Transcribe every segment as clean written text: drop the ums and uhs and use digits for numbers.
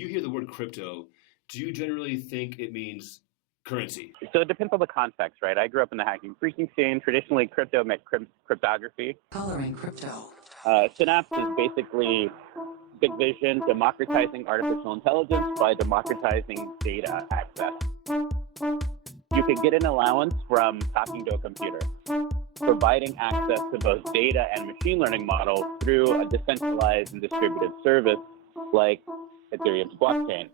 you hear the word crypto, do you generally think it means currency? So it depends on the context, right? I grew up in the hacking freaking scene. Traditionally, crypto meant cryptography. Coloring crypto. Synapse is basically big vision, democratizing artificial intelligence by democratizing data access. You could get an allowance from talking to a computer, providing access to both data and machine learning models through a decentralized and distributed service like Ethereum's blockchain.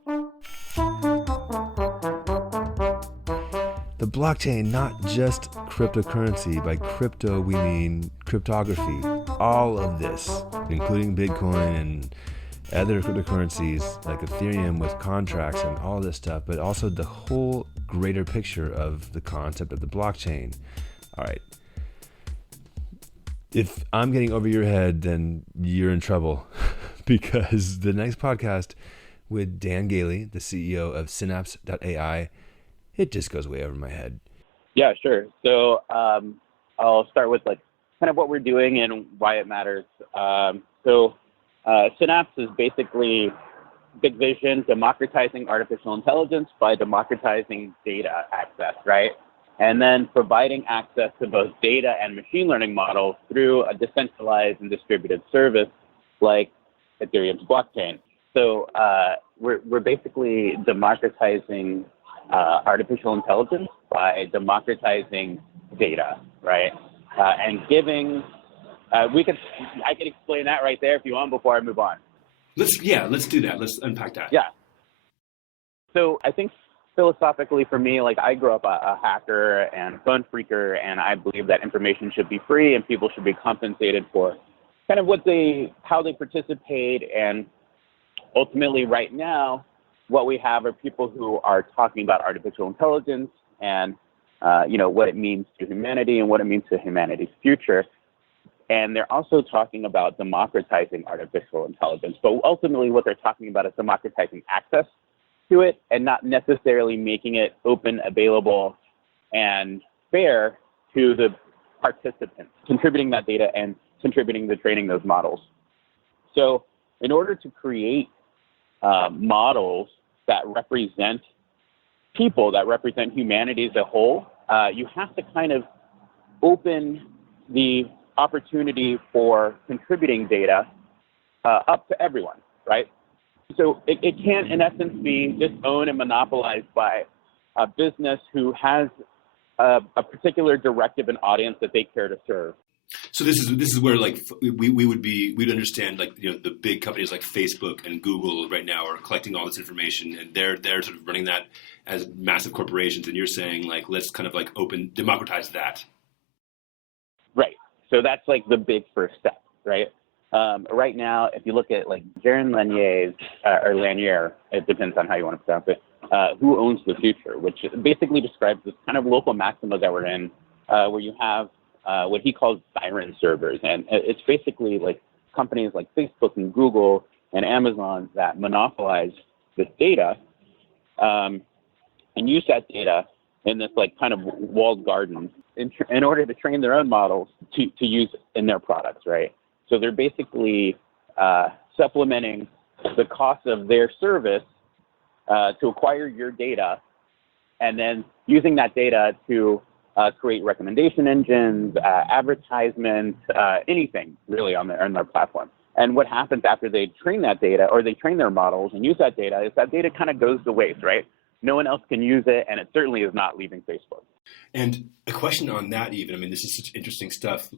The blockchain, not just cryptocurrency. By crypto, we mean cryptography. All of this, including Bitcoin and other cryptocurrencies like Ethereum with contracts and all this stuff, but also the whole greater picture of the concept of the blockchain. All right. If I'm getting over your head, then you're in trouble because the next podcast with Gailey, the CEO of Synapse.AI, it just goes way over my head. Yeah, sure. So I'll start with kind of what we're doing and why it matters. Synapse is basically big vision, democratizing artificial intelligence by democratizing data access, right? And then providing access to both data and machine learning models through a decentralized and distributed service like Ethereum's blockchain. So we're basically democratizing artificial intelligence by democratizing data, right? And giving, I could explain that right there if you want before I move on. Let's do that. Let's unpack that. Yeah. So I think philosophically for me, I grew up a hacker and phone freaker, and I believe that information should be free and people should be compensated for kind of how they participate. And ultimately right now, what we have are people who are talking about artificial intelligence and, what it means to humanity and what it means to humanity's future. And they're also talking about democratizing artificial intelligence. But ultimately what they're talking about is democratizing access to it and not necessarily making it open, available, and fair to the participants, contributing that data and contributing to training those models. So in order to create models that represent people, that represent humanity as a whole, you have to kind of open the opportunity for contributing data up to everyone, right? So it can't, in essence, be just owned and monopolized by a business who has a particular directive and audience that they care to serve. So this is where we'd understand the big companies like Facebook and Google right now are collecting all this information and they're sort of running that as massive corporations, and you're saying let's kind of democratize that. Right. So that's the big first step, right? Right now, if you look at Jaron Lanier's or Lanier, it depends on how you want to pronounce it, who owns the future, which basically describes this kind of local maxima that we're in, where you have what he calls siren servers. And it's basically companies like Facebook and Google and Amazon that monopolize this data and use that data in this kind of walled garden in order to train their own models to use in their products, right? So they're basically supplementing the cost of their service to acquire your data and then using that data to create recommendation engines, advertisements, anything really on their platform. And what happens after they train that data or they train their models and use that data is that data kind of goes to waste, right? No one else can use it, and it certainly is not leaving Facebook. And a question on that even, this is such interesting stuff.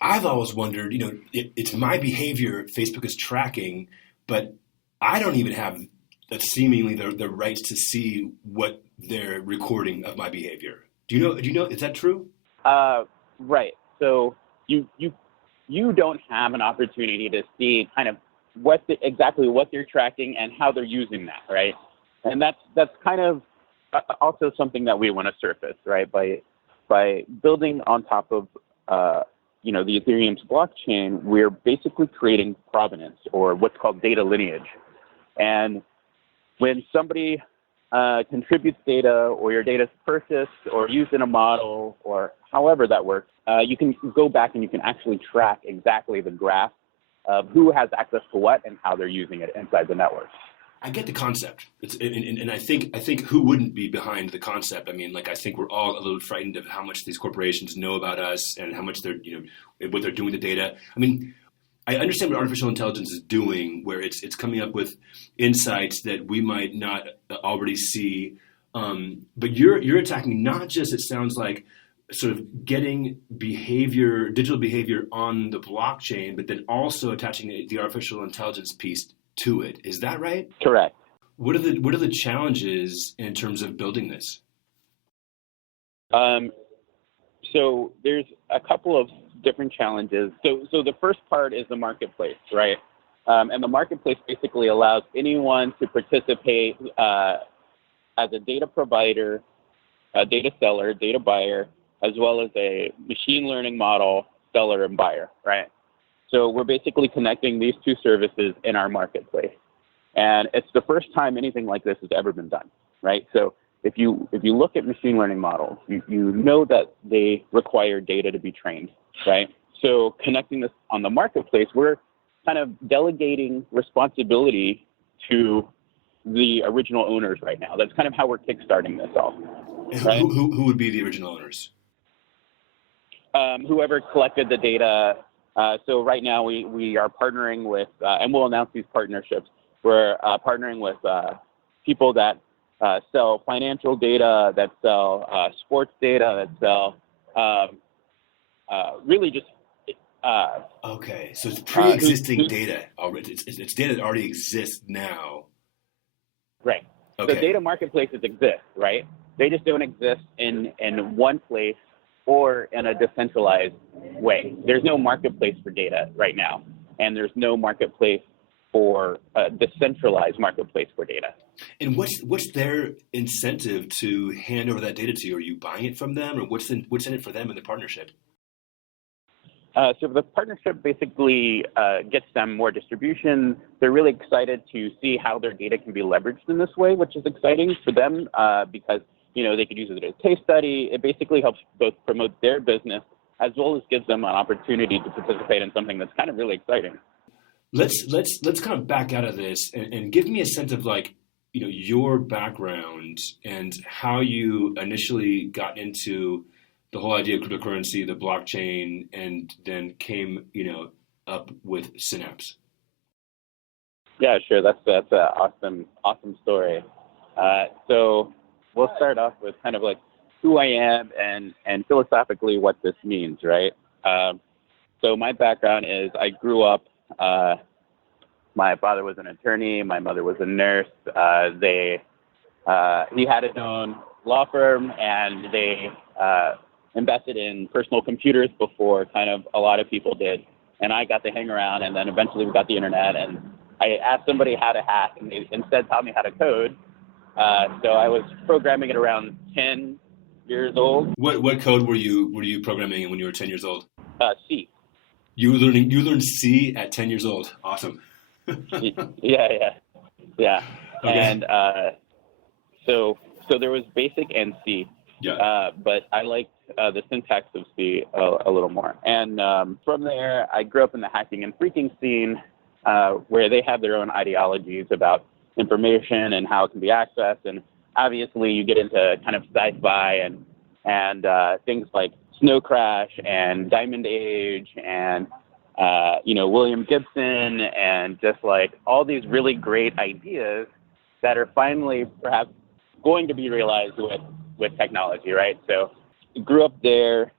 I've always wondered, it's my behavior Facebook is tracking, but I don't even have seemingly the rights to see what they're recording of my behavior. Do you know, is that true? Right. So you don't have an opportunity to see kind of exactly what they're tracking and how they're using that, right? And that's kind of also something that we want to surface, right? By building on top of the Ethereum's blockchain, we're basically creating provenance or what's called data lineage. And when somebody contributes data or your data is purchased or used in a model or however that works, you can go back and you can actually track exactly the graph of who has access to what and how they're using it inside the network. I get the concept. And I think who wouldn't be behind the concept? I mean, like, I think we're all a little frightened of how much these corporations know about us and how much they're, what they're doing with the data. I mean, I understand what artificial intelligence is doing, where it's coming up with insights that we might not already see. But you're attacking not just, it sounds like, sort of getting digital behavior on the blockchain, but then also attaching the artificial intelligence piece to it. Is that right? Correct. What are the challenges in terms of building this? So there's a couple of different challenges. So the first part is the marketplace, right? And the marketplace basically allows anyone to participate as a data provider, a data seller, data buyer, as well as a machine learning model seller and buyer, right? So we're basically connecting these two services in our marketplace. And it's the first time anything like this has ever been done, right? So if you look at machine learning models, you know that they require data to be trained, right? So connecting this on the marketplace, we're kind of delegating responsibility to the original owners right now. That's kind of how we're kickstarting this off. Right? Who would be the original owners? Whoever collected the data. So right now we are partnering with, and we'll announce these partnerships. We're partnering with people that sell financial data, that sell sports data, that sell really just. Okay, so it's pre-existing data already. It's data that already exists now. Right. Okay. So data marketplaces exist, right? They just don't exist in one place or in a decentralized way. There's no marketplace for data right now, and there's no marketplace for a decentralized marketplace for data. And what's their incentive to hand over that data to you? Are you buying it from them, or what's in it for them in the partnership? So the partnership basically gets them more distribution. They're really excited to see how their data can be leveraged in this way, which is exciting for them because they could use it as a case study. It basically helps both promote their business as well as gives them an opportunity to participate in something that's kind of really exciting. Let's kind of back out of this and give me a sense of your background and how you initially got into the whole idea of cryptocurrency, the blockchain, and then came, up with Synapse. Yeah, sure. That's an awesome story. So we'll start off with kind of like who I am and philosophically what this means, right? So my background is I grew up. My father was an attorney. My mother was a nurse. He had his own law firm, and they invested in personal computers before kind of a lot of people did. And I got to hang around, and then eventually we got the internet, and I asked somebody how to hack, and they instead taught me how to code. So I was programming at around 10 years old. What code were you programming when you were 10 years old? C. You learned C at 10 years old. Awesome. Yeah. Okay. And so there was basic and C. Yeah. But I liked the syntax of C a little more. And from there, I grew up in the hacking and phreaking scene, where they have their own ideologies about information and how it can be accessed. And obviously, you get into kind of sci-fi and things like Snow Crash and Diamond Age and William Gibson, and just like all these really great ideas that are finally perhaps going to be realized with technology, right? So grew up there.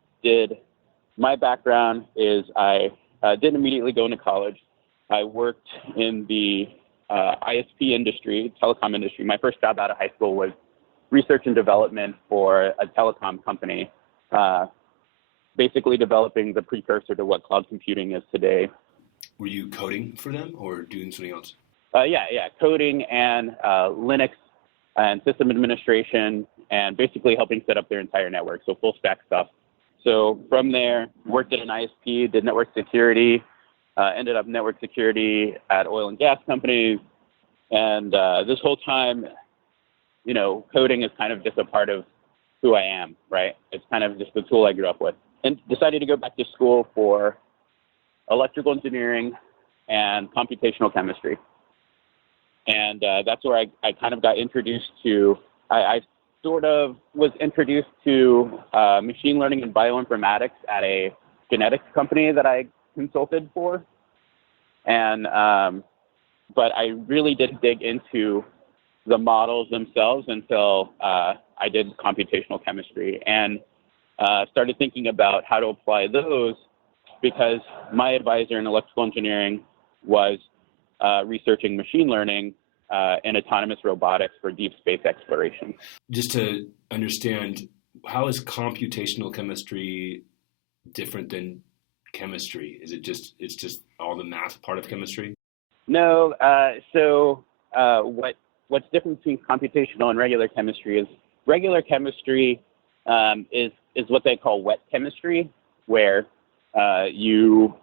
My background is I didn't immediately go into college. I worked in the ISP industry, telecom industry. My first job out of high school was research and development for a telecom company, basically developing the precursor to what cloud computing is today. Were you coding for them or doing something else? Yeah, coding and Linux and system administration, and basically helping set up their entire network, so full stack stuff. So from there, worked at an ISP, did network security, ended up network security at oil and gas companies, and this whole time, coding is kind of just a part of who I am, right? It's kind of just the tool I grew up with. And decided to go back to school for electrical engineering and computational chemistry. And that's where I kind of got introduced to, I sort of was introduced to machine learning and bioinformatics at a genetics company that I consulted for. And, but I really did dig into the models themselves until I did computational chemistry and started thinking about how to apply those, because my advisor in electrical engineering was researching machine learning and autonomous robotics for deep space exploration. Just to understand, how is computational chemistry different than chemistry? Is it just, it's just all the math part of chemistry? No. What's different between computational and regular chemistry is regular chemistry is what they call wet chemistry, where you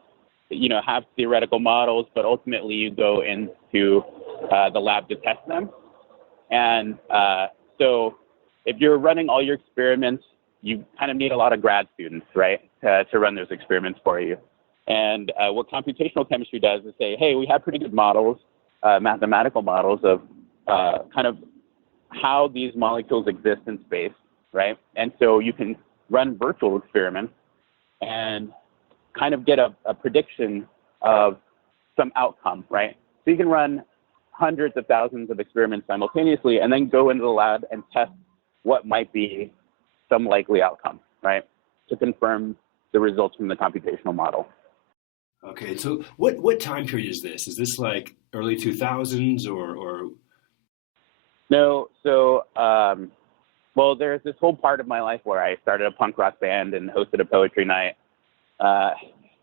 have theoretical models, but ultimately you go into the lab to test them. And so if you're running all your experiments, you kind of need a lot of grad students, right, to run those experiments for you. And what computational chemistry does is say, hey, we have pretty good models, mathematical models of kind of how these molecules exist in space, right? And so you can run virtual experiments and kind of get a prediction of some outcome, right? So you can run hundreds of thousands of experiments simultaneously and then go into the lab and test what might be some likely outcome, right? To confirm the results from the computational model. Okay, so what time period is this? Is this like early 2000s or? No, so, well, there's this whole part of my life where I started a punk rock band and hosted a poetry night.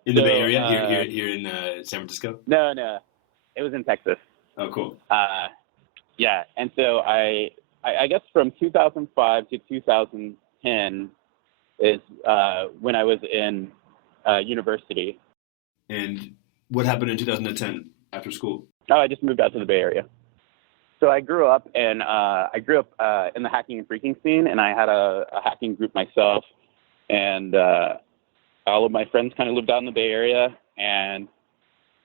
In the Bay Area, here in San Francisco? No, it was in Texas. Oh, cool. Yeah, and so I guess from 2005 to 2010 is when I was in university. And what happened in 2010 after school? Oh, I just moved out to the Bay Area. So I grew up in the hacking and phreaking scene, and I had a hacking group myself, and all of my friends kind of lived out in the Bay Area, and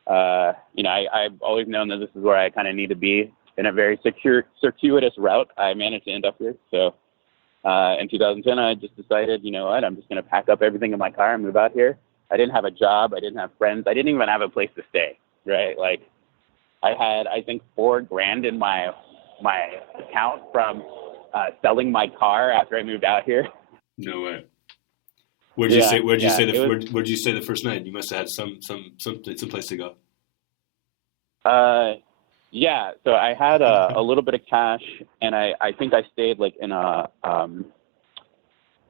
I've always known that this is where I kind of need to be. In a very circuitous route, I managed to end up here. So in 2010, I just decided, you know what, I'm just going to pack up everything in my car and move out here. I didn't have a job. I didn't have friends. I didn't even have a place to stay, right? Like, I had, I think, $4,000 in my account from selling my car after I moved out here. No way. Where'd you say the first night? You must have had some place to go. Yeah. So I had a little bit of cash, and I think I stayed like in a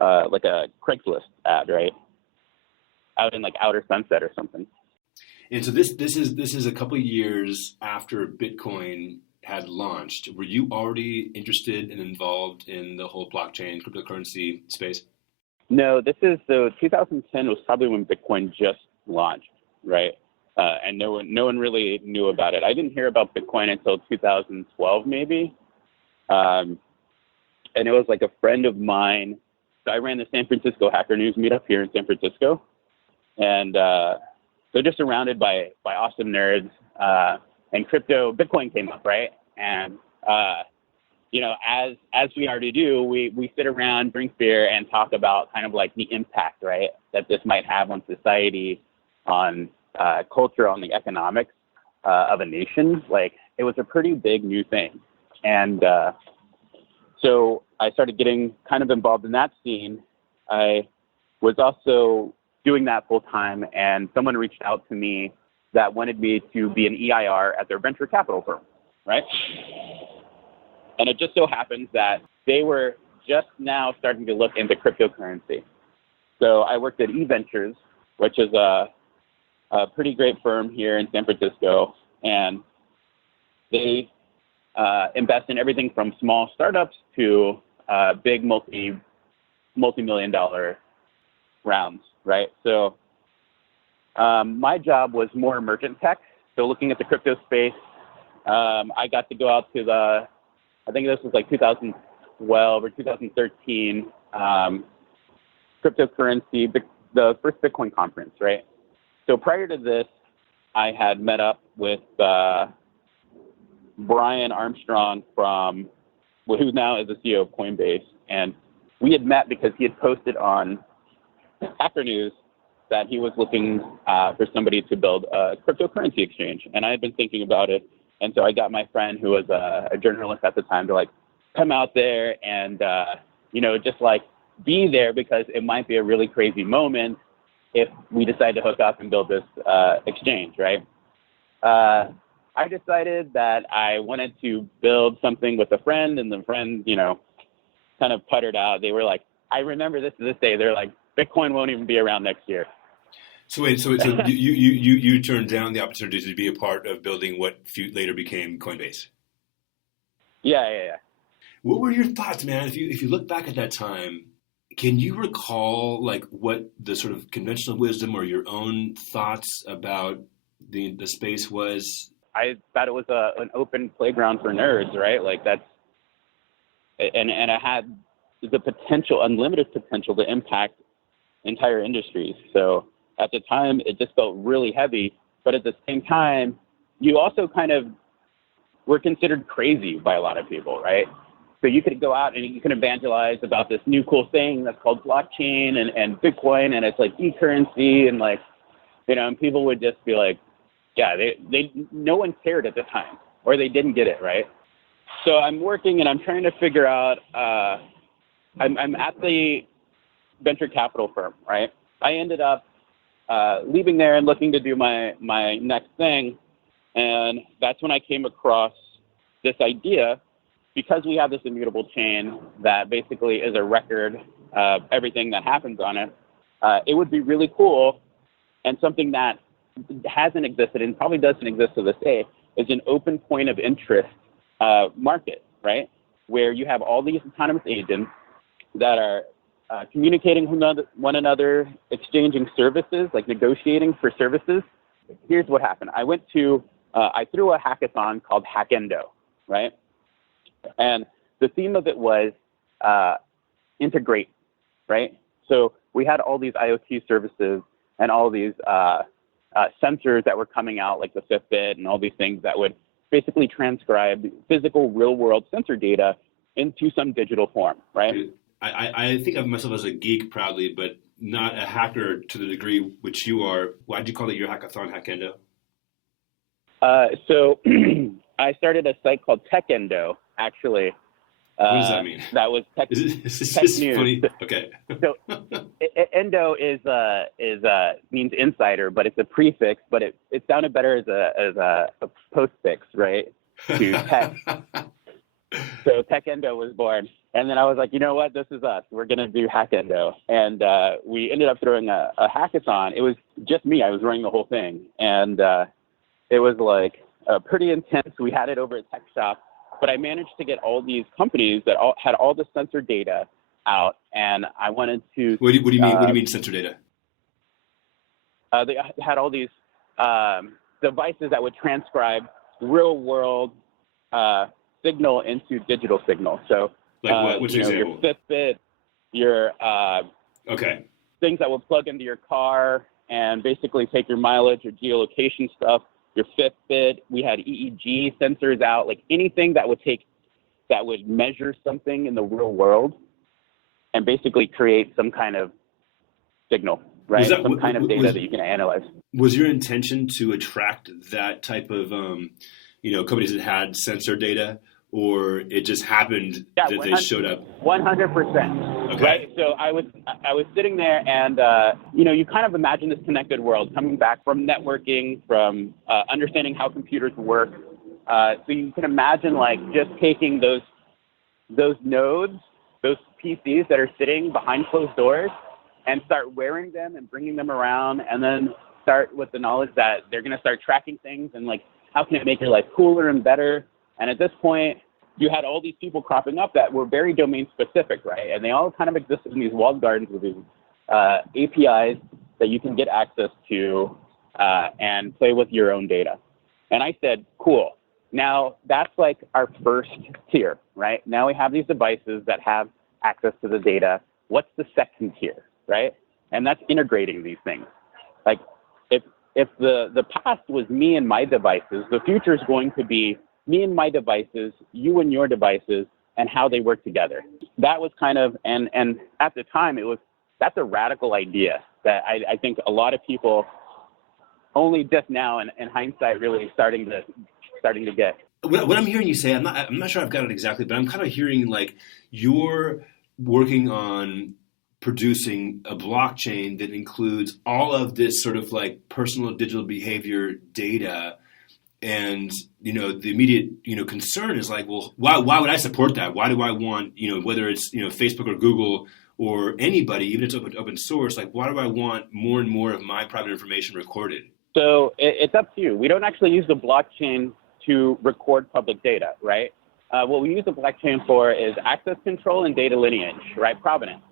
Craigslist ad, right, out in like Outer Sunset or something. And so this is a couple of years after Bitcoin had launched. Were you already interested and involved in the whole blockchain cryptocurrency space? No, 2010 was probably when Bitcoin just launched, right? And no one really knew about it. I didn't hear about Bitcoin until 2012, maybe. And it was like a friend of mine. So I ran the San Francisco Hacker News meetup here in San Francisco, and so just surrounded by awesome nerds, and Bitcoin came up, right? And as we already do, we sit around, drink beer, and talk about kind of like the impact, right, that this might have on society, on culture, on the economics of a nation. Like, it was a pretty big new thing. And so I started getting kind of involved in that scene. I was also doing that full time, and someone reached out to me that wanted me to be an EIR at their venture capital firm, right? And it just so happens that they were just now starting to look into cryptocurrency. So I worked at eVentures, which is a pretty great firm here in San Francisco, and they invest in everything from small startups to big multi-million dollar rounds, right? So my job was more emergent tech, so looking at the crypto space. I got to go out to I think this was like 2012 or 2013, cryptocurrency, the first Bitcoin conference, right? So prior to this, I had met up with Brian Armstrong who now is the CEO of Coinbase. And we had met because he had posted on Hacker News that he was looking for somebody to build a cryptocurrency exchange. And I had been thinking about it. And so I got my friend who was a journalist at the time to like come out there and, just like be there because it might be a really crazy moment if we decide to hook up and build this exchange, right? I decided that I wanted to build something with a friend, and the friend, kind of puttered out. They were like, I remember this to this day. They're like, Bitcoin won't even be around next year. So wait, so you turned down the opportunity to be a part of building what later became Coinbase? Yeah. What were your thoughts, man? If you look back at that time, can you recall like what the sort of conventional wisdom or your own thoughts about the space was? I thought it was an open playground for nerds, right? Like that's, and it had the potential, unlimited potential to impact entire industries. So at the time, it just felt really heavy. But at the same time, you also kind of were considered crazy by a lot of people, right? So you could go out and you can evangelize about this new cool thing that's called blockchain and Bitcoin, and it's like e-currency, and like, and people would just be like, yeah, no one cared at the time, or they didn't get it, right? So I'm working and I'm trying to figure out, I'm at the venture capital firm, right? I ended up leaving there and looking to do my next thing. And that's when I came across this idea, because we have this immutable chain that basically is a record of everything that happens on it. It would be really cool, and something that hasn't existed and probably doesn't exist to this day is an open point of interest market, right? Where you have all these autonomous agents that are communicating with one another, exchanging services, like negotiating for services. Here's what happened. I threw a hackathon called Hackendo, right? And the theme of it was integrate, right? So we had all these IoT services and all these sensors that were coming out, like the Fitbit and all these things that would basically transcribe physical real-world sensor data into some digital form, right? Dude, I think of myself as a geek proudly, but not a hacker to the degree which you are. Why'd you call it your hackathon, Hackendo? So I started a site called Techendo, actually. What does that mean? That was tech, Is tech this news. funny? Okay. So endo means insider, but it's a prefix. But it sounded better as a postfix, right? To tech. So Techendo was born, and then I was like, you know what? This is us. We're gonna do Hackendo, and we ended up throwing a hackathon. It was just me. I was running the whole thing, and it was like pretty intense. We had it over at Tech Shop. But I managed to get all these companies that had all the sensor data out, and I wanted to. What do you mean? What do you mean sensor data? They had all these devices that would transcribe real-world signal into digital signal. So, like what? What's an example? Your Fitbit, your okay, things that would plug into your car and basically take your mileage or geolocation stuff. Your Fitbit, we had EEG sensors out, like anything that would measure something in the real world and basically create some kind of signal, right? Some kind of data that you can analyze. Was your intention to attract that type of, companies that had sensor data, or it just happened that they showed up? 100%. Okay. Right. So I was sitting there, and you kind of imagine this connected world coming back from networking, from understanding how computers work. So you can imagine like just taking those nodes, those PCs that are sitting behind closed doors, and start wearing them and bringing them around, and then start with the knowledge that they're going to start tracking things and like how can it make your life cooler and better. And at this point, you had all these people cropping up that were very domain specific, right? And they all kind of existed in these walled gardens with these APIs that you can get access to and play with your own data. And I said, cool. Now that's like our first tier, right? Now we have these devices that have access to the data. What's the second tier, right? And that's integrating these things. Like if the past was me and my devices, the future is going to be me and my devices, you and your devices, and how they work together. That was kind of, and at the time, that's a radical idea that I think a lot of people only just now in hindsight really starting to get. What I'm hearing you say, I'm not sure I've got it exactly, but I'm kind of hearing like you're working on producing a blockchain that includes all of this sort of like personal digital behavior data. And, the immediate, concern is like, well, why would I support that? Why do I want, whether it's, Facebook or Google or anybody, even if it's open source, like, why do I want more and more of my private information recorded? So it's up to you. We don't actually use the blockchain to record public data, right? What we use the blockchain for is access control and data lineage, right? Provenance.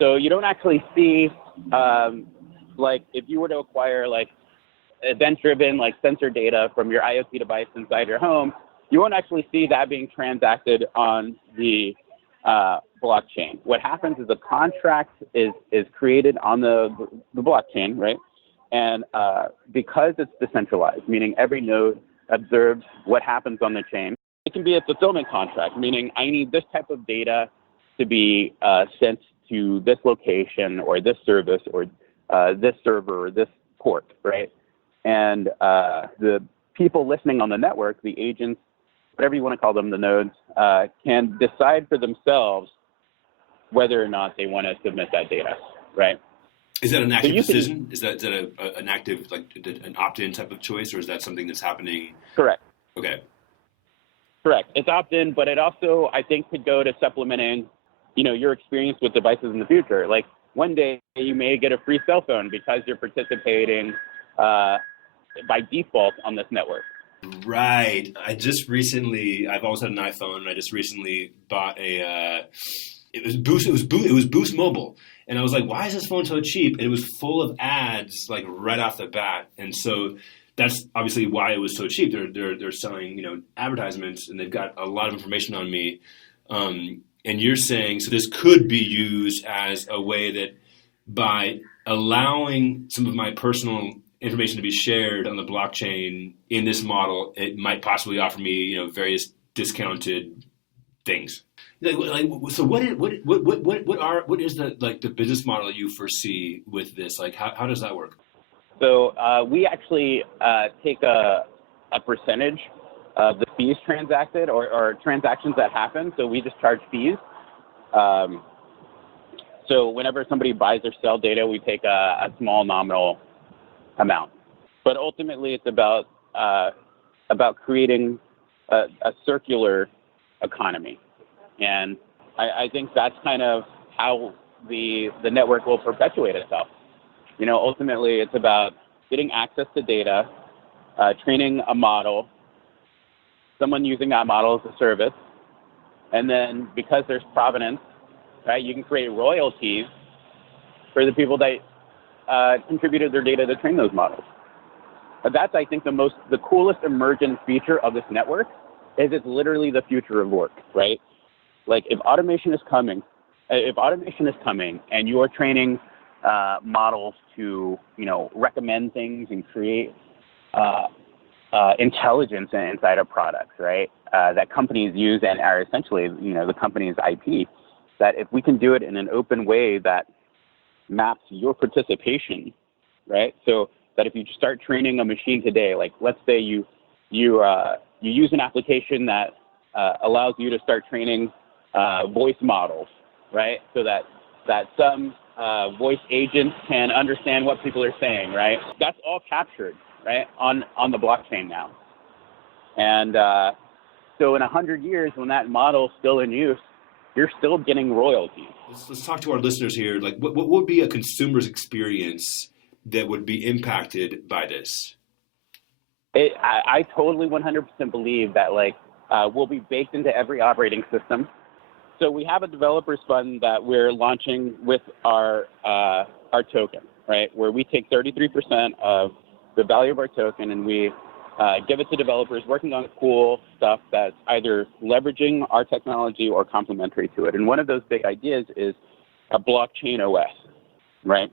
So you don't actually see, like, if you were to acquire, like, event-driven, like, sensor data from your IoT device inside your home, you won't actually see that being transacted on the blockchain. What happens is a contract is created on the blockchain, right? And because it's decentralized, meaning every node observes what happens on the chain, it can be a fulfillment contract, meaning I need this type of data to be sent to this location or this service or this server or this port, right? And the people listening on the network, the agents, whatever you want to call them, the nodes, can decide for themselves whether or not they want to submit that data, right? Is that an active decision? Is that an active, like an opt-in type of choice, or is that something that's happening? Correct. Okay. Correct. It's opt-in, but it also, I think, could go to supplementing, your experience with devices in the future. Like one day you may get a free cell phone because you're participating by default on this network. Right. I've always had an iPhone, and I just recently bought it was Boost Mobile. And I was like, why is this phone so cheap? And it was full of ads like right off the bat. And so that's obviously why it was so cheap. They're selling, advertisements, and they've got a lot of information on me. And you're saying, so this could be used as a way that by allowing some of my personal information to be shared on the blockchain in this model, it might possibly offer me, various discounted things. So what is the business model you foresee with this? Like, how does that work? So we actually take a percentage of the fees transacted or transactions that happen. So we just charge fees. So whenever somebody buys or sells data, we take a small nominal amount. But ultimately, it's about creating a circular economy. And I think that's kind of how the network will perpetuate itself. Ultimately, it's about getting access to data, training a model, someone using that model as a service, and then because there's provenance, right, you can create royalties for the people that contributed their data to train those models. But that's, I think, the coolest emergent feature of this network is it's literally the future of work, right? Like if automation is coming and you're training models to, recommend things and create intelligence inside of products, right? That companies use and are essentially, the company's IP, that if we can do it in an open way that maps your participation, right? So that if you start training a machine today, like let's say you use an application that allows you to start training voice models, right? So that some voice agents can understand what people are saying, right? That's all captured, right, on the blockchain now. And so in 100 years, when that model is still in use, you're still getting royalties. Let's talk to our listeners here. Like, what would be a consumer's experience that would be impacted by this? I totally 100% believe that will be baked into every operating system. So we have a developers fund that we're launching with our token, right? Where we take 33% of the value of our token and we give it to developers working on cool stuff that's either leveraging our technology or complementary to it. And one of those big ideas is a blockchain OS, right?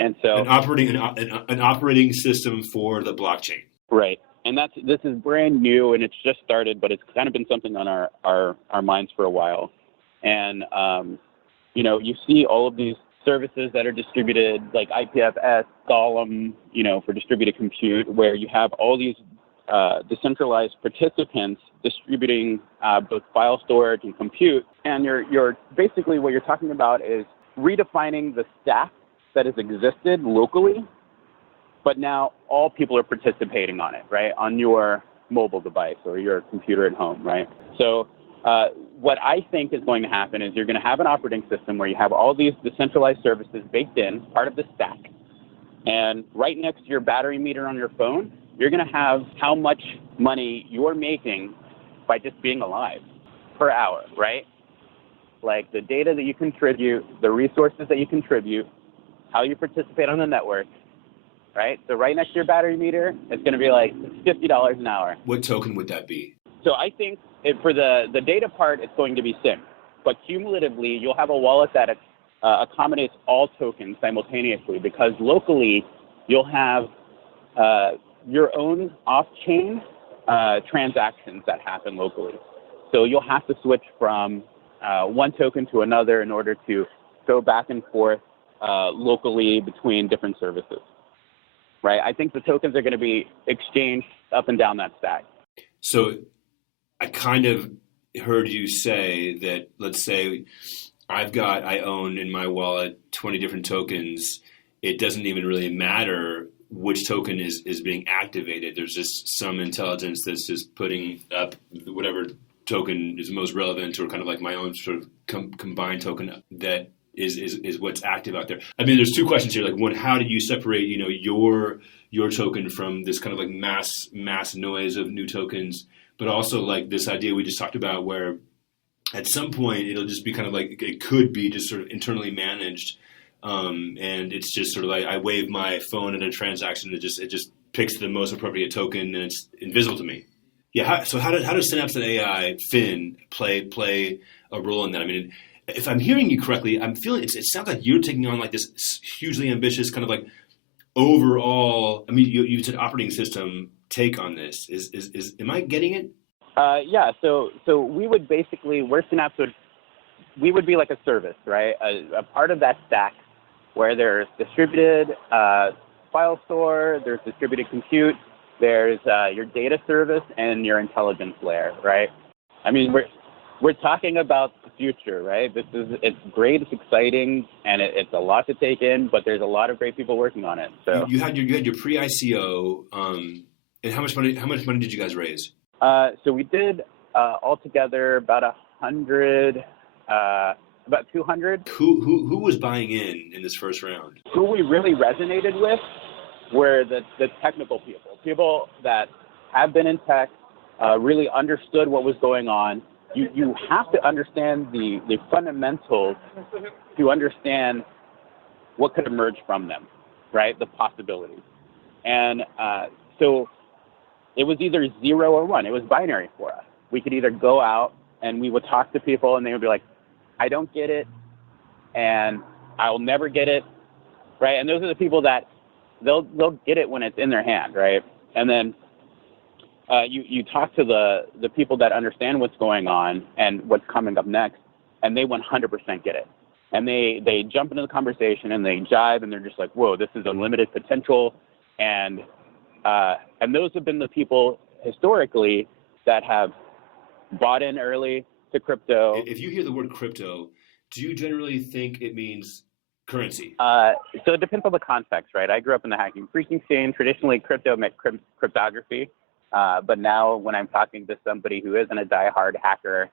And so an operating system for the blockchain. Right. And this is brand new, and it's just started, but it's kind of been something on our minds for a while. And, you see all of these services that are distributed, like IPFS, Solemn, for distributed compute, where you have all these decentralized participants distributing both file storage and compute. And you're basically what you're talking about is redefining the stack that has existed locally, but now all people are participating on it, right, on your mobile device or your computer at home, right? So what I think is going to happen is you're going to have an operating system where you have all these decentralized services baked in, part of the stack. And right next to your battery meter on your phone, you're going to have how much money you're making by just being alive per hour, right? Like the data that you contribute, the resources that you contribute, how you participate on the network, right? So right next to your battery meter, it's going to be like $50 an hour. What token would that be? So I think for the data part, it's going to be SIM. But cumulatively, you'll have a wallet that accommodates all tokens simultaneously, because locally, you'll have your own off-chain transactions that happen locally. So you'll have to switch from one token to another in order to go back and forth locally between different services, right? I think the tokens are going to be exchanged up and down that stack. So I kind of heard you say that, let's say I own in my wallet 20 different tokens. It doesn't even really matter which token is being activated. There's just some intelligence that's just putting up whatever token is most relevant, or kind of like my own sort of combined token that is what's active out there. I mean, there's two questions here. Like, one, how do you separate, your token from this kind of like mass noise of new tokens? But also like this idea we just talked about, where at some point it'll just be kind of like, it could be just sort of internally managed. And it's just sort of like I wave my phone in a transaction, it just picks the most appropriate token, and it's invisible to me. Yeah. So how does Synapse.AI Finn play a role in that? I mean, if I'm hearing you correctly, I'm feeling it sounds like you're taking on like this hugely ambitious kind of like overall. I mean, you said operating system take on this. Am I getting it? Yeah. So we would basically, where Synapse we would be like a service, right? A part of that stack where there's distributed file store, there's distributed compute, there's your data service, and your intelligence layer, right? I mean, we're talking about the future, right? It's great, it's exciting, and it's a lot to take in, but there's a lot of great people working on it. So you had your pre-ICO, and how much money did you guys raise? So we did altogether about 100. About 200. Who was buying in this first round? Who we really resonated with were the technical people that have been in tech, really understood what was going on. You have to understand the fundamentals to understand what could emerge from them, right? The possibilities. And so it was either 0 or 1. It was binary for us. We could either go out and we would talk to people, and they would be like, I don't get it, and I'll never get it, right? And those are the people that they'll get it when it's in their hand, right? And then you talk to the people that understand what's going on and what's coming up next, and they 100% get it. And they jump into the conversation, and they jive, and they're just like, whoa, this is unlimited potential. And those have been the people historically that have bought in early to crypto. If you hear the word crypto, do you generally think it means currency? So it depends on the context, right? I grew up in the hacking freaking scene. Traditionally, crypto meant cryptography. But now when I'm talking to somebody who isn't a diehard hacker,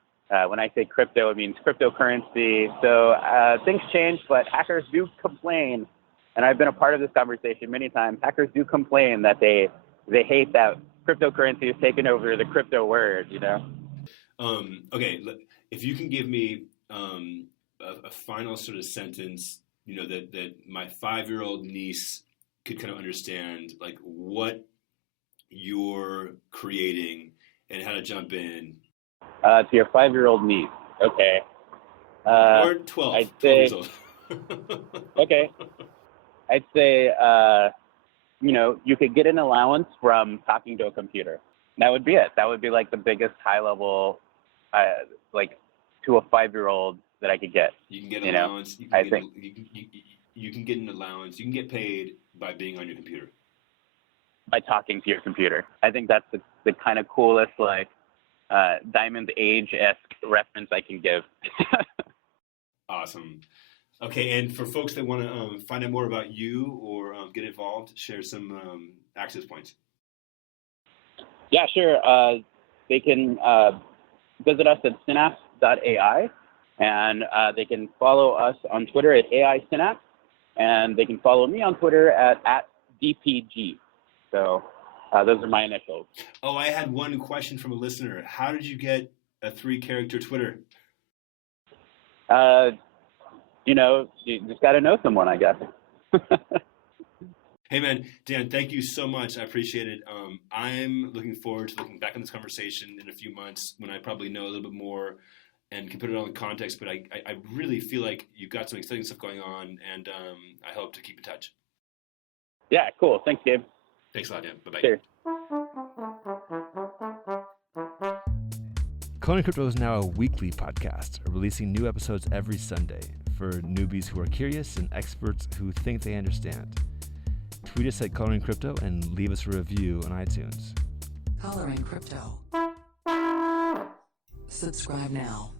when I say crypto, it means cryptocurrency. So things change, but hackers do complain. And I've been a part of this conversation many times. Hackers do complain that they hate that cryptocurrency has taken over the crypto word, Okay, if you can give me a final sort of sentence, that my 5-year-old niece could kind of understand, like what you're creating and how to jump in. To your 5-year-old niece, okay. Or 12. I'd say, 12 years old. Okay. I'd say you could get an allowance from talking to a computer. That would be it. That would be like the biggest high level, like to a 5-year-old that I could get. You can get an allowance. You can get an allowance. You can get paid by being on your computer. By talking to your computer. I think that's the kind of coolest, like, Diamond Age-esque reference I can give. Awesome. Okay, and for folks that want to find out more about you or get involved, share some access points. Yeah, sure. They can visit us at Synapse.AI, and they can follow us on Twitter at AI Synapse, and they can follow me on Twitter at DPG. So those are my initials. Oh, I had one question from a listener. How did you get a 3-character Twitter? You just got to know someone, I guess. Hey, man, Dan, thank you so much. I appreciate it. I'm looking forward to looking back on this conversation in a few months when I probably know a little bit more and can put it all in context. But I really feel like you've got some exciting stuff going on, and I hope to keep in touch. Yeah, cool. Thanks, Gabe. Thanks a lot, Dan. Bye-bye. Cheers. Coding Crypto is now a weekly podcast, releasing new episodes every Sunday for newbies who are curious and experts who think they understand. Tweet us at Coloring Crypto and leave us a review on iTunes. Coloring Crypto. Subscribe now.